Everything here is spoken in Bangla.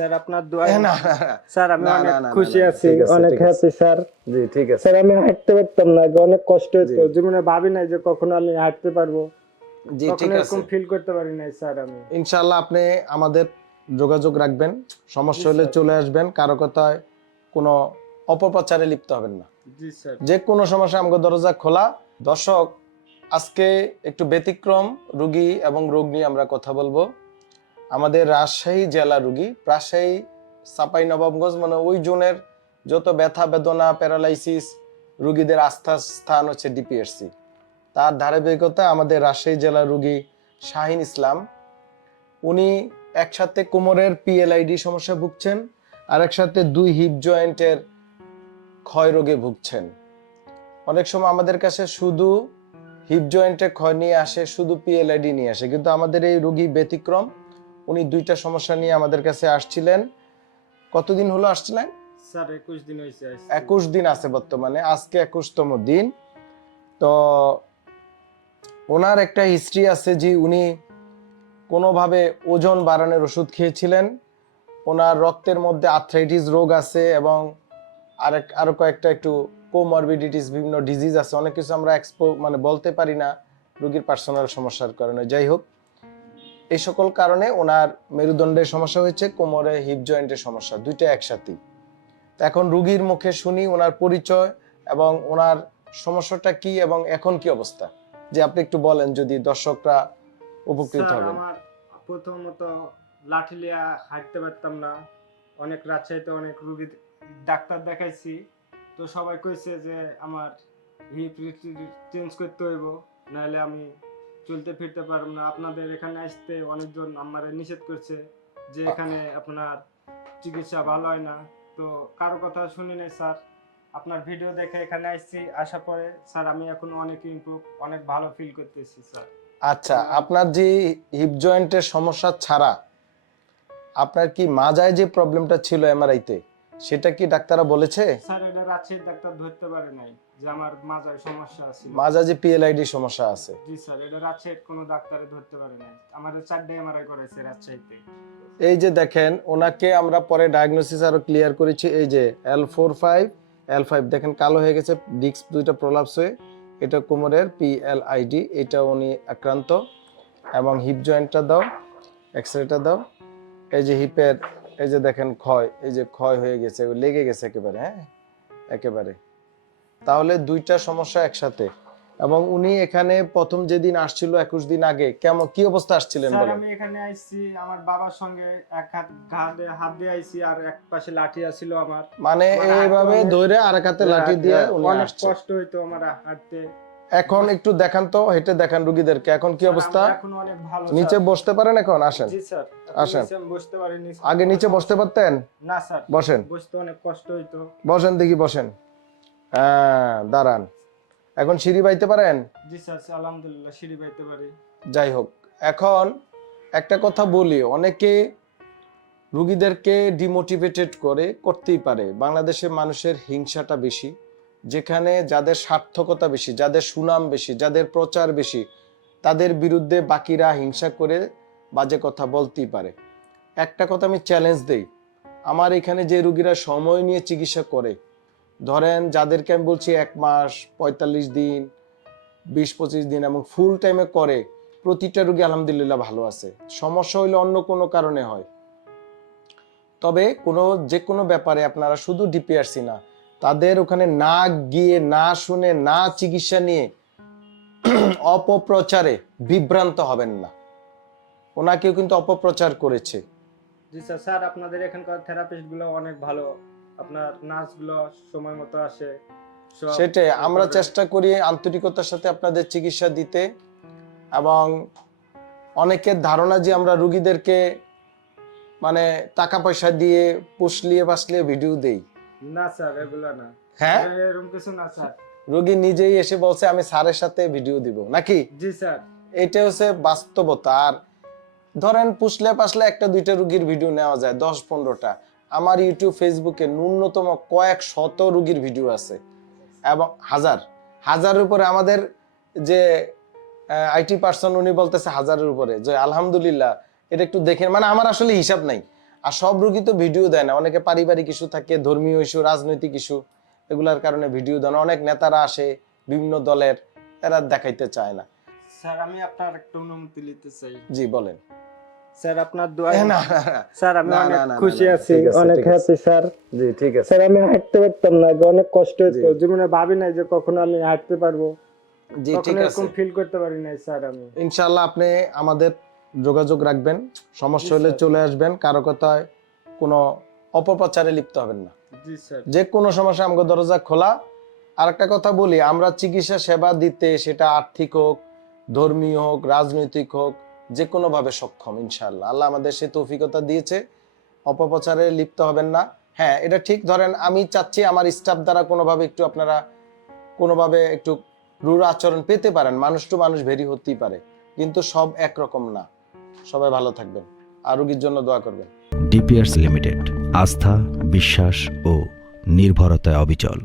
স্যার আপনার দোয়া না। স্যার আমি অনেক খুশি আছি অনেক হ্যাপি স্যার। জি ঠিক আছে। স্যার আমি হাঁটতে পারতাম না অনেক কষ্ট হতো জীবনে ভাবি নাই যে কখনো আমি হাঁটতে পারব। জি ঠিক আছে। ফিল করতে পারি নাই স্যার আমি। ইনশাআল্লাহ আপনি আমাদের যোগাযোগ রাখবেন। সমস্যা হলে চলে আসবেন। কারও কথায় কোনো অপপ্রচারে লিপ্ত হবেন না। জি স্যার। যে কোনো সমস্যা আমাকে দরজা খোলা। দর্শক আজকে একটু ব্যতিক্রম রুগী এবং রোগ নিয়ে আমরা কথা বলব। আমাদের রাজশাহী জেলা রুগী, রাজশাহী সাপাই নবাবগঞ্জ মানে ওই জোনের যত ব্যথা বেদনা, প্যারালাইসিস, রুগীদের আস্থা স্থান হচ্ছে ডিপিএসসি তার ধারাবাহিকতা আমাদের রাজশাহী জেলা রুগী শাহিন ইসলাম। উনি একসাথে কোমরের পিএলআইডি সমস্যা ভুগছেন আর একসাথে দুই হিপ জয়েন্টের ক্ষয় রোগে ভুগছেন। অনেক সময় আমাদের কাছে শুধু হিপ জয়েন্টে ক্ষয় নিয়ে আসে, শুধু পিএলআইডি নিয়ে আসে, কিন্তু আমাদের এই রোগী ব্যতিক্রম। উনি দুইটা সমস্যা নিয়ে আমাদের কাছে আসছিলেন। কতদিন হলো আসছিলেন? স্যার একুশ দিন হয়েছে একুশ দিন আছে বর্তমানে আজকে একুশতম দিন। তো ওনার একটা হিস্ট্রি আছে যে উনি কোনোভাবে ওজন বাড়ানোর ওষুধ খেয়েছিলেন। ওনার রক্তের মধ্যে আর্থ্রাইটিস রোগ আছে এবং আরেক আরও কয়েকটা একটু কোমরবিডিটিস বিভিন্ন ডিজিজ আছে। অনেক কিছু আমরা এক্সপো মানে বলতে পারি না রুগীর পার্সোনাল সমস্যার কারণে। যাই হোক এই সকল কারণে ওনার মেরুদণ্ডের সমস্যা হয়েছে কোমরে হিপ জয়েন্টের সমস্যা দুইটা একসাথেই। তো এখন রুগীর মুখে শুনি ওনার পরিচয় এবং ওনার সমস্যাটা কি এবং এখন কি অবস্থা? যে আপনি একটু বলেন যদি দর্শকরা উপকৃত হবেন। আমার প্রথমত লাঠি লিয়া হাঁটতে পারতাম না। অনেক রাজশাহীতে অনেক রুগী ডাক্তার দেখাইছি। তো সবাই কইছে যে আমার হিপ চেঞ্জ করতে হইব নাহলে আমি চলতে ফিরতে পারব না। আপনাদের এখানে আসতে অনেকজন আমার নিষেধ করছে যে এখানে আপনার চিকিৎসা ভালো হয় না। তো কারও কথা শুনি নাই, স্যার। আপনার ভিডিও দেখে এখানে আসছি আসা পরে, স্যার, আমি এখন অনেক ইমপ্রুভ অনেক ভালো ফিল করতেছি, স্যার। আচ্ছা আপনার যে হিপ জয়েন্টের সমস্যা ছাড়া আপনার কি মাজায় যে প্রবলেমটা ছিল এমআরআইতে সেটা কি ডাক্তাররা বলেছে? স্যার এটা রাজশাহীর ডাক্তার ধরতে পারে নাই যে আমার মাজায় সমস্যা আছে। মাজা যে পিএলআইডি সমস্যা আছে। জি স্যার এটা রাজশাহীর কোনো ডাক্তারে ধরতে পারে নাই। আমাদের চারটে এমআরআই করেছে রাজশাহীতে। এই যে দেখেন ওনাকে আমরা পরে ডায়াগনোসিস আরও ক্লিয়ার করেছি এই যে L four five L five দেখেন কালো হয়ে গেছে ডিস্ক দুইটা প্রলাপস হয়ে এটা কোমরের পি এল আইডি এটা উনি আক্রান্ত এবং হিপ জয়েন্টটা দাও এক্স রেটা দাও এই যে হিপের এই যে দেখেন ক্ষয় এই যে ক্ষয় হয়ে গেছে লেগে গেছে একেবারে হ্যাঁ? একেবারে। তাহলে দুইটা সমস্যা একসাথে। এবং উনি এখানে প্রথম যেদিন আসছিল একুশ দিন আগে কেমন কি অবস্থা আসছিলেন বলেন? আমি এখানে আইছি আমার বাবার সঙ্গে এক হাত ঘাড়ে হাত দিয়ে আইছি আর এক পাশে লাঠি আছিল আমার। মানে এইভাবে ধরে আর এক হাতে লাঠি দিয়ে উনি অনেক কষ্ট হইতো আমার হাঁটতে। এখন একটু দেখান তো হেঁটে দেখান রুগীদেরকে। এখন কি অবস্থা? নিচে বসতে পারেন এখন? আসেন। আসেন। আগে নিচে বসতে পারতেন? না স্যার। বসেন। বসতে অনেক কষ্ট হইতো। বসেন দেখি বসেন। হ্যাঁ দাঁড়ান। এখন সিঁড়ি বাইতে পারেন? জি স্যার স্যার, আলহামদুলিল্লাহ সিঁড়ি বাইতে পারি। যাই হোক এখন একটা কথা বলি অনেকে রুগীদেরকে ডিমোটিভেটেড করে করতেই পারে। বাংলাদেশে মানুষের হিংসাটা বেশি। যেখানে যাদের সার্থকতা বেশি, যাদের সুনাম বেশি, যাদের প্রচার বেশি, তাদের বিরুদ্ধে বাকিরা হিংসা করে বাজে কথা বলতেই পারে। একটা কথা আমি চ্যালেঞ্জ দেই। আমার এখানে যে রুগীরা সময় নিয়ে চিকিৎসা করে, ধরেন যাদেরকে আমি বলছি এক মাস, পঁয়তাল্লিশ দিন, বিশ, পঁচিশ দিন এবং ফুল টাইমে করে, প্রতিটা রুগী আলহামদুলিল্লাহ ভালো আছে। সমস্যা হইলে অন্য কোনো কারণে হয়। তবে কোনো, যে কোনো ব্যাপারে আপনারা শুধু ডিপিআরসি না তাদের ওখানে না গিয়ে না শুনে না চিকিৎসা নিয়ে অপপ্রচারে বিভ্রান্ত হবেন না। ওনাকেও কিন্তু অপপ্রচার করেছে। জি স্যার স্যার আপনাদের এখানকার থেরাপিস্টগুলো অনেক ভালো। আপনার নার্সগুলো সময় মতো আসে সেটাই আমরা চেষ্টা করি আন্তরিকতার সাথে আপনাদের চিকিৎসা দিতে এবং অনেকের ধারণা যে আমরা রুগীদেরকে মানে টাকা পয়সা দিয়ে পুষলিয়ে পাসলিয়ে ভিডিও দেই। না স্যার এগুলো না। হ্যাঁ? এরকম কিছু না স্যার। রুগী নিজেই এসে বলছে আমি স্যারের সাথে ভিডিও দিব। নাকি? জি স্যার। এটা হচ্ছে বাস্তবতা। আর ধরেন পুষলে পাসলে একটা দুইটা রুগীর ভিডিও নেওয়া যায় দশ পনেরোটা। আমার ইউটিউব ফেসবুকে ন্যূনতম কয়েক শত রুগীর ভিডিও আছে। এবং হাজার। হাজারের উপরে আমাদের যে আইটি পার্সন উনি বলতেছে হাজারের উপরে যে আলহামদুলিল্লাহ এটা একটু দেখেন। মানে আমার আসলে হিসাব নাই। আর সব রোগী তো ভিডিও দেয় না। অনেকে পারিবারিক ইস্যু থাকে ধর্মীয় ইস্যু রাজনৈতিক ইস্যু এগুলার কারণে ভিডিও দেয় না। অনেক নেতারা আসে বিভিন্ন দলের এরা দেখাইতে চায় না। স্যার আমি আপনার একটা অনুমতি নিতে চাই। জি বলেন। স্যার আপনার দোয়া না। স্যার আমি অনেক খুশি আছি অনেক হ্যাপি স্যার। জি ঠিক আছে। স্যার আমি হাঁটতে পারতাম না অনেক কষ্ট হতো জীবনে ভাবি নাই যে কখনো আমি হাঁটতে পারব। জি ঠিক আছে। ফিল করতে পারি নাই স্যার আমি। ইনশাল্লাহ আপনি আমাদের যোগাযোগ রাখবেন। সমস্যা হলে চলে আসবেন। কারও কথায় কোনো অপপ্রচারে লিপ্ত হবেন না। যে কোনো সমস্যা আমাকে দরজা খোলা। আর একটা কথা বলি আমরা চিকিৎসা সেবা দিতে সেটা আর্থিক হোক ধর্মীয় হোক রাজনৈতিক হোক যে কোনোভাবে সক্ষম ইনশাল্লাহ আল্লাহ আমাদের সে তৌফিকতা দিয়েছে। অপপ্রচারে লিপ্ত হবেন না। হ্যাঁ এটা ঠিক ধরেন আমি চাচ্ছি আমার স্টাফ দ্বারা কোনোভাবে একটু আপনারা কোনোভাবে একটু রূঢ় আচরণ পেতে পারেন। মানুষ টু মানুষ ভেরি হতেই পারে। কিন্তু সব একরকম না। সবাই ভালো থাকবেন। আর জন্য দোয়া করবেন। ডিপিআরস লিমিটেড আস্থা বিশ্বাস ও নির্ভরতায় অবিচল।